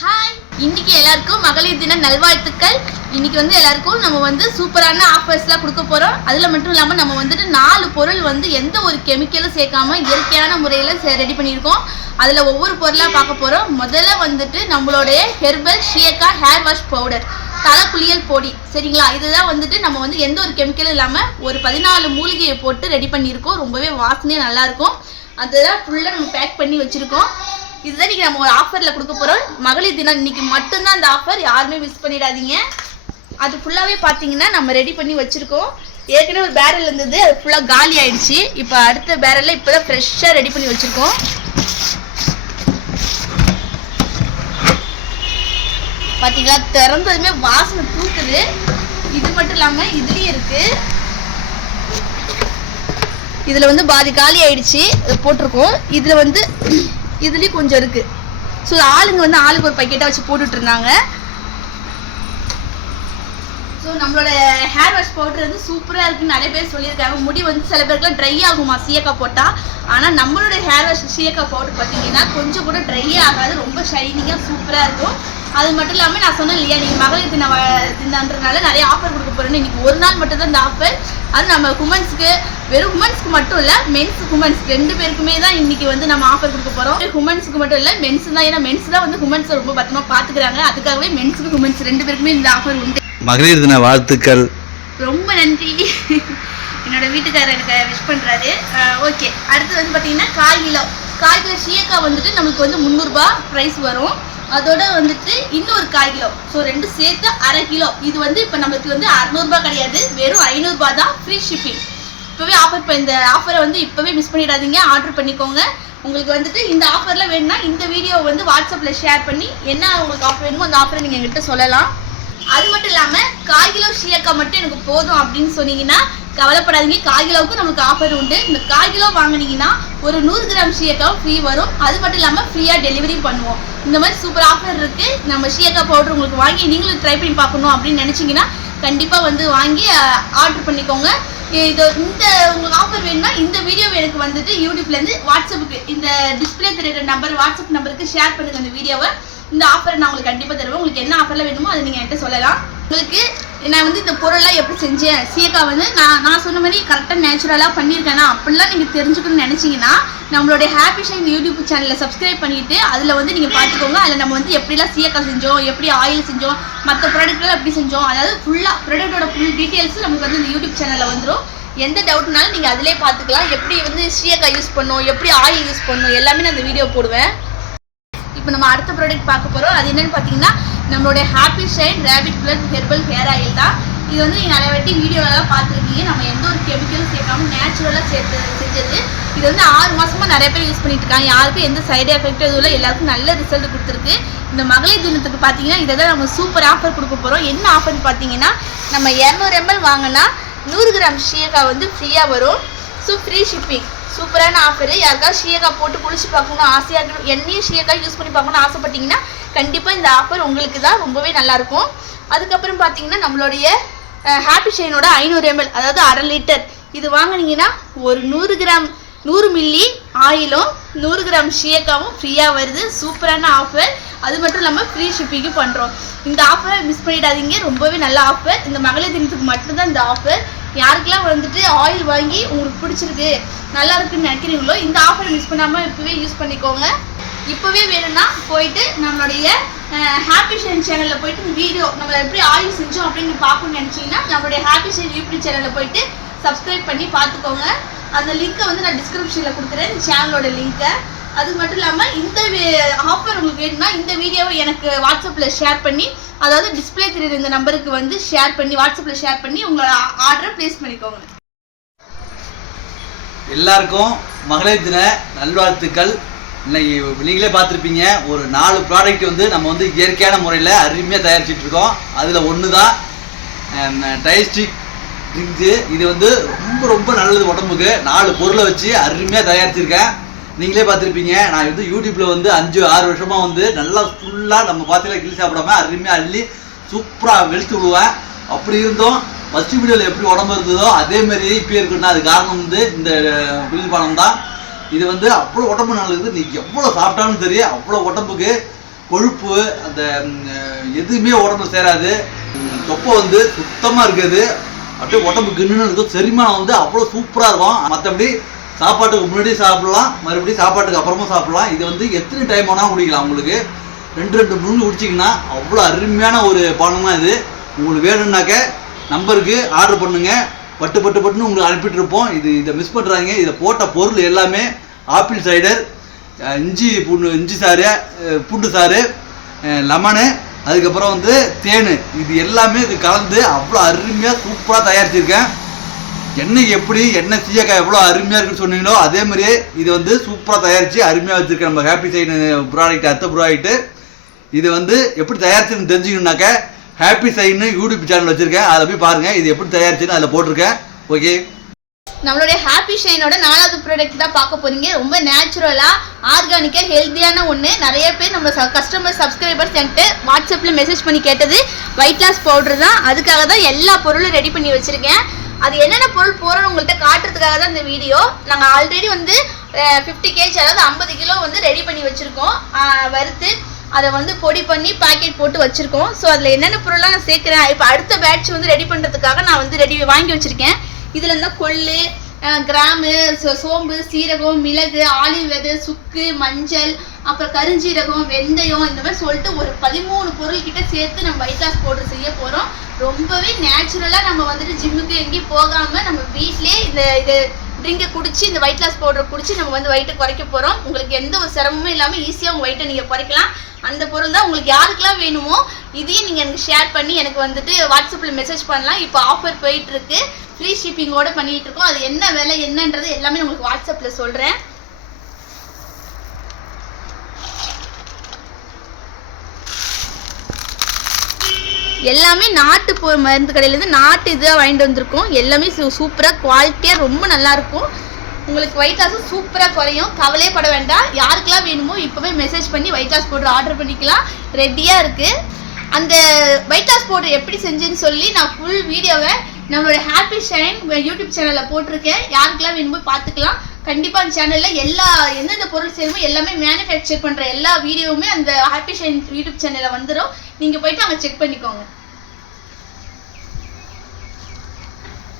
Hi, இன்னைக்கு எல்லாருக்கும் மகளிர் தின நல்வாழ்த்துக்கள். இன்னைக்கு எல்லாருக்கும் நம்ம சூப்பரான ஆஃபர்ஸ்லாம் கொடுக்க போகிறோம். அதில் மட்டும் இல்லாமல் நம்ம 4 பொருள் எந்த ஒரு கெமிக்கலும் சேர்க்காம இயற்கையான முறையில் ரெடி பண்ணியிருக்கோம். அதில் ஒவ்வொரு பொருளாக பார்க்க போகிறோம். முதல்ல நம்மளுடைய ஹெர்பல் ஷியக்கா ஹேர் வாஷ் பவுடர், தலை குளியல் பொடி, சரிங்களா? இதுதான் நம்ம எந்த ஒரு கெமிக்கலும் இல்லாமல் ஒரு 14 மூலிகையை போட்டு ரெடி பண்ணியிருக்கோம். ரொம்பவே வாசனையாக நல்லாயிருக்கும். அதுதான் ஃபுல்லாக நம்ம பேக் பண்ணி வச்சுருக்கோம். இதுதான் இன்னைக்கு நம்ம ஒரு ஆஃபரில் கொடுக்க போகிறோம். மகளிர் தினம் இன்னைக்கு மட்டும்தான் அந்த ஆஃபர், யாருமே மிஸ் பண்ணிடாதீங்க. அது ஃபுல்லாகவே பார்த்தீங்கன்னா நம்ம ரெடி பண்ணி வச்சுருக்கோம். ஏற்கனவே ஒரு பேரல் இருந்தது, அது ஃபுல்லாக காலி ஆயிடுச்சு. இப்போ அடுத்த பேரலில் இப்போ தான் ஃப்ரெஷ்ஷாக ரெடி பண்ணி வச்சுருக்கோம். பார்த்தீங்களா, திறந்ததுமே வாசனை தூக்குது. இது மட்டும் இல்லாமல் இதுலேயும் இருக்குது. இதில் பாதி காலி ஆயிடுச்சு, போட்டிருக்கோம். இதில் இதுலேயும் கொஞ்சம் இருக்குது. ஸோ ஆளுங்க ஆளுக்கு ஒரு பக்கெட்டாக வச்சு போட்டுட்டு இருந்தாங்க. ஸோ நம்மளோட ஹேர் வாஷ் பவுடர் சூப்பராக இருக்குன்னு நிறைய பேர் சொல்லியிருக்காங்க. முடி சில பேருக்குலாம் ட்ரை ஆகுமா சீயக்கா போட்டால். ஆனால் நம்மளோட ஹேர் வாஷ் சீயக்கா பவுடர் பார்த்தீங்கன்னா கொஞ்சம் கூட ட்ரையே ஆகாது, ரொம்ப ஷைனிங்காக சூப்பராக இருக்கும். அது மட்டும் இல்லாமல் நான் சொன்னேன் இல்லையா, நீங்கள் மகளிர் தினன்றதுனால நிறைய ஆஃபர் கொடுக்க போகிறேன்னு. இன்றைக்கி ஒரு நாள் மட்டும் தான் இந்த ஆஃபர். அது நம்ம உமன்ஸ்க்கு, வெறும் உமன்ஸ்க்கு மட்டும் இல்லை, மென்ஸ் உமன்ஸ் 2 பேருக்குமே தான் இன்றைக்கி நம்ம ஆஃபர் கொடுக்க போகிறோம். உமன்ஸுக்கு மட்டும் இல்லை, மென்ஸ் தான். ஏன்னா மென்ஸ் தான் உமன்ஸை ரொம்ப பத்திரமா பார்த்துக்கிறாங்க. அதுக்காகவே மென்ஸுக்கு உமன்ஸ் 2 பேருக்குமே இந்த ஆஃபர் உண்டு. மகளிர் தின வாழ்த்துக்கள். ரொம்ப நன்றி. என்னோட வீட்டுக்காரர் எனக்கு விஷ் பண்ணுறாரு. ஓகே, அடுத்து பார்த்தீங்கன்னா 1/4 கிலோ ஷியக்கா நமக்கு 300 ரூபா ப்ரைஸ் வரும். அதோட இன்னொரு 1/4 கிலோ, ஸோ 2 சேர்த்து 1/2 கிலோ. இது இப்போ நமக்கு 600 ரூபா கிடையாது, வெறும் 500 ரூபா தான், ஃப்ரீ ஷிப்பிங். இப்போவே ஆஃபர், இப்போ இந்த ஆஃபரை இப்போவே மிஸ் பண்ணிடாதீங்க, ஆர்டர் பண்ணிக்கோங்க. உங்களுக்கு இந்த ஆஃபரில் வேணும்னா இந்த வீடியோவை வாட்ஸ்அப்பில் ஷேர் பண்ணி என்ன உங்களுக்கு ஆஃபர் வேணுமோ அந்த ஆஃபரை நீங்கள் எங்கிட்ட சொல்லலாம். அது மட்டும் இல்லாமல் 1/4 கிலோ ஷியக்கா மட்டும் எனக்கு போதும் அப்படின்னு சொன்னீங்கன்னா கவலைப்படாதீங்க, 1/4 கிலோவுக்கு நமக்கு ஆஃபர் உண்டு. இந்த 1/4 கிலோ வாங்கினீங்கன்னா ஒரு 100 கிராம் ஷியக்காவும் ஃப்ரீ வரும். அது மட்டும் இல்லாமல் ஃப்ரீயாக டெலிவரி பண்ணுவோம். இந்த மாதிரி சூப்பர் ஆஃபர் இருக்குது. நம்ம ஷியக்கா பவுடர் உங்களுக்கு வாங்கி நீங்களும் ட்ரை பண்ணி பார்க்கணும் அப்படின்னு நினச்சிங்கன்னா கண்டிப்பாக வாங்கி ஆர்டர் பண்ணிக்கோங்க. இந்த உங்களுக்கு ஆஃபர் வேணும்னா இந்த வீடியோ எனக்கு யூடியூப்லேருந்து வாட்ஸ்அப்புக்கு, இந்த டிஸ்பிளே தெரியுற நம்பர், வாட்ஸ்அப் நம்பருக்கு ஷேர் பண்ணுங்கள் இந்த வீடியோவை. இந்த ஆஃபரை நான் உங்களுக்கு கண்டிப்பாக தருவேன். உங்களுக்கு என்ன ஆஃபரில் வேணுமோ அதை நீங்கள் என்கிட்ட சொல்லலாம். உங்களுக்கு நான் இந்த பொருள்லாம் எப்படி செஞ்சேன், சீயக்கா நான் சொன்ன மாதிரி கரெக்டாக நேச்சுரலாக பண்ணியிருக்கேன்னா அப்படிலாம் நீங்கள் தெரிஞ்சுக்கணும்னு நினச்சிங்கன்னா நம்மளுடைய ஹாப்பி ஷைன் யூடியூப் சேனலை சப்ஸ்கிரைப் பண்ணிவிட்டு அதில் நீங்கள் பார்த்துக்கோங்க. அதில் நம்ம எப்படிலாம் சீயக்கா செஞ்சோம், எப்படி ஆயில் செஞ்சோம், மற்ற ப்ராடக்ட்லாம் எப்படி செஞ்சோம், அதாவது ஃபுல்லாக ப்ராடக்டோட ஃபுல் டீட்டெயில்ஸ் நமக்கு இந்த யூடியூப் சேனலில் வந்துடும். எந்த டவுட்னாலும் நீங்கள் அதிலே பார்த்துக்கலாம். எப்படி சீயக்கா யூஸ் பண்ணணும், எப்படி ஆயில் யூஸ் பண்ணணும், எல்லாமே நான் அந்த வீடியோ போடுவேன். இப்போ நம்ம அடுத்த ப்ராடக்ட் பார்க்க போகிறோம். அது என்னென்னு பார்த்தீங்கன்னா நம்மளுடைய Happy Shine Rapid Blood herbal hair oil தான். இது நீங்கள் நிறைய வாட்டி வீடியோலலாம் பார்த்துருக்கீங்க. நம்ம எந்த ஒரு கெமிக்கலும் சேர்க்காம நேச்சுரலாக செஞ்சது. இது 6 மாதமாக நிறைய பேர் யூஸ் பண்ணிட்டு இருக்காங்க. யாருக்கும் எந்த சைடு எஃபெக்ட் எதுவும் இல்லை, எல்லாருக்கும் நல்ல ரிசல்ட் கொடுத்துருக்கு. இந்த மகளிர் தினத்துக்கு பார்த்தீங்கன்னா இதை தான் நம்ம சூப்பர் ஆஃபர் கொடுக்க போகிறோம். என்ன ஆஃபர்னு பார்த்தீங்கன்னா நம்ம 200 ml வாங்கினா 100 கிராம் ஷியக்கா ஃப்ரீயாக வரும். ஸோ ஃப்ரீ ஷிப்பிங், சூப்பரான ஆஃபரு. யாருக்காவது ஷியக்கா போட்டு குளிச்சு பார்க்கணும் ஆசையாக இருக்கணும், எண்ணெயும் ஷியக்கா யூஸ் பண்ணி பார்க்கணும்னு ஆசைப்பட்டீங்கன்னா கண்டிப்பாக இந்த ஆஃபர் உங்களுக்கு தான், ரொம்பவே நல்லாயிருக்கும். அதுக்கப்புறம் பார்த்தீங்கன்னா நம்மளுடைய ஹாப்பி ஷைனோட 500 ml, அதாவது 1/2 லிட்டர் இது வாங்கினீங்கன்னா ஒரு 100 மில்லி ஆயிலும் 100 கிராம் ஷியக்காவும் ஃப்ரீயாக வருது. சூப்பரான ஆஃபர். அது மட்டும் இல்லாமல் ஃப்ரீ ஷிப்பிங்கும் பண்ணுறோம். இந்த ஆஃபரை மிஸ் பண்ணிடாதீங்க, ரொம்பவே நல்ல ஆஃபர். இந்த மகளிர் தினத்துக்கு மட்டும்தான் இந்த ஆஃபர். யாருக்கெல்லாம் ஆயில் வாங்கி உங்களுக்கு பிடிச்சிருக்கு, நல்லா இருக்குன்னு நினைக்கிறீங்களோ இந்த ஆஃபரை மிஸ் பண்ணாமல் இப்போவே யூஸ் பண்ணிக்கோங்க. இப்போவே வேணும்னா போயிட்டு நம்மளுடைய ஹாப்பி ஷைன் சேனலில் போயிட்டு வீடியோ நம்ம எப்படி ஆயில் செஞ்சோம் அப்படின்னு பார்க்கணும்னு நினச்சிங்கன்னா நம்மளுடைய ஹாப்பி ஷைன் யூடியூப் சேனலில் போயிட்டு சப்ஸ்கிரைப் பண்ணி பார்த்துக்கோங்க. அந்த லிங்க்கை நான் டிஸ்கிரிப்ஷனில் கொடுக்குறேன், இந்த சேனலோட லிங்க்கை. அது மட்டும் இல்லாமல் இந்த ஆஃபர் உங்களுக்கு வேணும்னா இந்த வீடியோவை எனக்கு வாட்ஸ்அப்பில் ஷேர் பண்ணி, அதாவது டிஸ்பிளே தெரியுற இந்த நம்பருக்கு ஷேர் பண்ணி, வாட்ஸ்அப்பில் ஷேர் பண்ணி உங்களோட ஆர்டரை ப்ளேஸ் பண்ணிக்கோங்க. எல்லாருக்கும் மகளிர் தின நல்வாழ்த்துக்கள். இன்னைக்கு நீங்களே பார்த்துருப்பீங்க, ஒரு 4 ப்ராடக்ட் நம்ம இயற்கையான முறையில் அருமையாக தயாரிச்சுட்டு இருக்கோம். அதில் ஒன்று தான் டைஸ்டிக் ட்ரிங்க்ஸு. இது ரொம்ப ரொம்ப நல்லது உடம்புக்கு. 4 பொருளை வச்சு அருமையாக தயாரிச்சிருக்கேன். நீங்களே பார்த்துருப்பீங்க. நான் யூடியூப்பில் 5-6 வருஷமாக நல்லா ஃபுல்லாக நம்ம பார்த்தீங்கன்னா கிளி சாப்பிடாம அருமையாக அள்ளி சூப்பராக வெளுத்து விடுவேன். அப்படி இருந்தோம் ஃபஸ்ட்டு வீடியோவில் எப்படி உடம்பு இருந்ததோ அதேமாரி இப்போ இருக்குன்னா அது காரணம் இந்த குளிர்பானம் தான். இது அவ்வளோ உடம்பு நல்லது. நீ எவ்வளோ சாப்பிட்டாலும் தெரியும், அவ்வளோ உடம்புக்கு கொழுப்பு அந்த எதுவுமே உடம்புல சேராது. தொப்பை வந்து சுத்தமாக இருக்காது, அப்படியே உடம்பு கிண்ணுன்னு இருக்கும். செரிமானம் வந்து அவ்வளோ சூப்பராக இருக்கும். மற்றபடி சாப்பாட்டுக்கு முன்னாடி சாப்பிடலாம், மறுபடியும் சாப்பாட்டுக்கு அப்புறமா சாப்பிடலாம். இது வந்து எத்தனை டைம் வேணால் குடிக்கலாம். உங்களுக்கு 2 முழுங்கு குடிச்சிங்கன்னா அவ்வளோ அருமையான ஒரு பானம் தான் இது. உங்களுக்கு வேணும்னாக்க நம்பருக்கு ஆர்டர் பண்ணுங்கள், பட்டுன்னு உங்களுக்கு அனுப்பிட்டு இருப்போம். இதை மிஸ் பண்ணுறாங்க. இதை போட்ட பொருள் எல்லாமே ஆப்பிள் சைடர், இஞ்சி சாறு, பூண்டு சாறு, லெமனு, அதுக்கப்புறம் வந்து தேன், இது எல்லாமே இது கலந்து அவ்வளோ அருமையாக சூப்பராக தயாரிச்சிருக்கேன். எண்ணெய் எப்படி எண்ணெய் சீயக்காய் எவ்வளோ அருமையாக இருக்குன்னு சொன்னீங்களோ அதே மாதிரியே இது வந்து சூப்பராக தயாரித்து அருமையாக வச்சுருக்கேன். நம்ம ஹாப்பி சைடு ப்ராடக்ட், அடுத்த ப்ராடக்ட்டு இது வந்து எப்படி தயாரிச்சுன்னு தெரிஞ்சுக்கணுன்னாக்க ஹாப்பி சைடுன்னு யூடியூப் சேனல் வச்சுருக்கேன், அதில் போய் பாருங்கள். இது எப்படி தயாரிச்சுன்னு அதில் போட்டிருக்கேன். ஓகே, நம்மளுடைய ஹாப்பி ஷைனோட 4வது ப்ராடக்ட் தான் பார்க்க போறீங்க. ரொம்ப நேச்சுரலாக ஆர்கானிக்காக ஹெல்த்தியான ஒன்று. நிறைய பேர் நம்ம கஸ்டமர் சப்ஸ்கிரைபர்ஸ் என்கிட்ட வாட்ஸ்அப்பில் மெசேஜ் பண்ணி கேட்டது வெயிட் லாஸ் பவுடர் தான். அதுக்காக தான் எல்லா பொருளும் ரெடி பண்ணி வச்சுருக்கேன். அது என்னென்ன பொருள் போகிறோன்னு உங்கள்கிட்ட காட்டுறதுக்காக தான் இந்த வீடியோ. நாங்கள் ஆல்ரெடி வந்து 50 kg, அதாவது 50 கிலோ வந்து ரெடி பண்ணி வச்சுருக்கோம். வறுத்து அதை வந்து பொடி பண்ணி பேக்கெட் போட்டு வச்சுருக்கோம். ஸோ அதில் என்னென்ன பொருள்லாம் நான் சேர்க்குறேன், இப்போ அடுத்த பேட்ச் வந்து ரெடி பண்ணுறதுக்காக நான் வந்து வாங்கி வச்சுருக்கேன். இதில் இருந்தால் கொள்ளு, கிராம்பு, சோம்பு, சீரகம், மிளகு, ஆலிவ் விதை, சுக்கு, மஞ்சள், அப்புறம் கருஞ்சீரகம், வெந்தயம், இந்த மாதிரி சொல்லிட்டு ஒரு 13 பொருள் கிட்ட சேர்த்து நம்ம வெயிட் லாஸ் பவுடர் செய்ய போகிறோம். ரொம்பவே நேச்சுரலாக நம்ம வந்துட்டு ஜிம்முக்கு எங்கேயும் போகாமல் நம்ம வீட்லேயே இது ட்ரிங்கை குடிச்சு, இந்த வெயிட் லாஸ் பவுடரை குடிச்சு நம்ம வந்து வெயிட்டை குறைக்க போகிறோம். உங்களுக்கு எந்த ஒரு சிரமமும் இல்லாமல் ஈஸியாக உங்கள் வெயிட்டை நீங்கள் குறைக்கலாம். அந்த பொருள் தான் உங்களுக்கு யாருக்கெல்லாம் வேணுமோ இதையும் நீங்கள் எனக்கு ஷேர் பண்ணி எனக்கு வந்துட்டு வாட்ஸ்அப்பில் மெசேஜ் பண்ணலாம். இப்போ ஆஃபர் போயிட்டுருக்கு, ஃப்ரீ ஷிப்பிங்கோடு பண்ணிகிட்டு இருக்கோம். அது என்ன விலை என்னன்றது எல்லாமே உங்களுக்கு வாட்ஸ்அப்பில் சொல்கிறேன். எல்லாமே நாட்டு மருந்து கடையிலேருந்து நாட்டு இதாக வாங்கிட்டு வந்திருக்கோம். எல்லாமே சூப்பராக குவாலிட்டியாக ரொம்ப நல்லாயிருக்கும். உங்களுக்கு வெயிட் லாஸும் சூப்பராக குறையும். கவலையே பட வேண்டாம். யாருக்கெல்லாம் வேணுமோ இப்போவே மெசேஜ் பண்ணி வெயிட் லாஸ் பவுடர் ஆர்டர் பண்ணிக்கலாம். ரெடியாக இருக்குது. அந்த வெயிட் லாஸ் பவுடர் எப்படி செஞ்சேன்னு சொல்லி நான் ஃபுல் வீடியோவை நம்மளோட ஹாப்பி ஷைன் யூடியூப் சேனலில் போட்டிருக்கேன். யாருக்கெல்லாம் வேணுமோ பார்த்துக்கலாம். கண்டிப்பாக அந்த சேனலில் எந்தெந்த பொருள் சேருமோ எல்லாமே மேனுஃபேக்சர் பண்ணுற எல்லா வீடியோவுமே அந்த ஹாப்பி ஷைன் யூடியூப் சேனலில் வந்துடும். நீங்கள் போயிட்டு அங்கே செக் பண்ணிக்கோங்க.